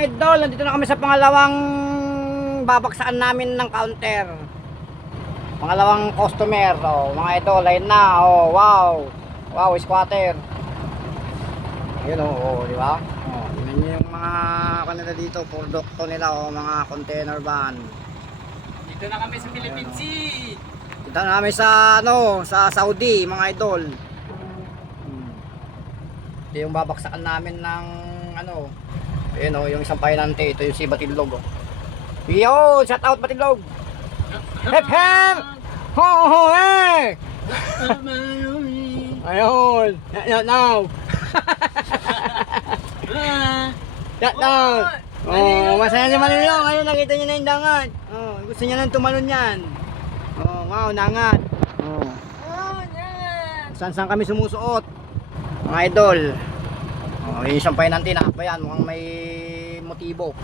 idol, nandito na kami sa pangalawang babaksakan namin ng counter. Pangalawang customer, oh, mga idol, ayun na, oh, wow. Wow, squatter. Ayun, oh, di ba? Oh, tingnan niyo yung mga kanila dito, produkto nila, oh, mga container van. Dito na kami sa Philippine Sea. Dito na namin sa, ano, sa Saudi, mga idol. Ito yung babaksakan namin ng, ano, ayun, oh, yung isang pahinante, ito yung si Batilog, oh. Yo, shout out Batilog. Hep hep! Ho ho eh! Ayun! Yan now! Yan now! Oh, masaya si Manilo. Ngayon nakita niya na yung dangat. Oh, gusto niya nang tumalon yan. Oh, wow, nangat. Oh. Saan kami sumusuot? Mga idol. Oh, yung isang pahinante na pa yan, mukhang may motibo.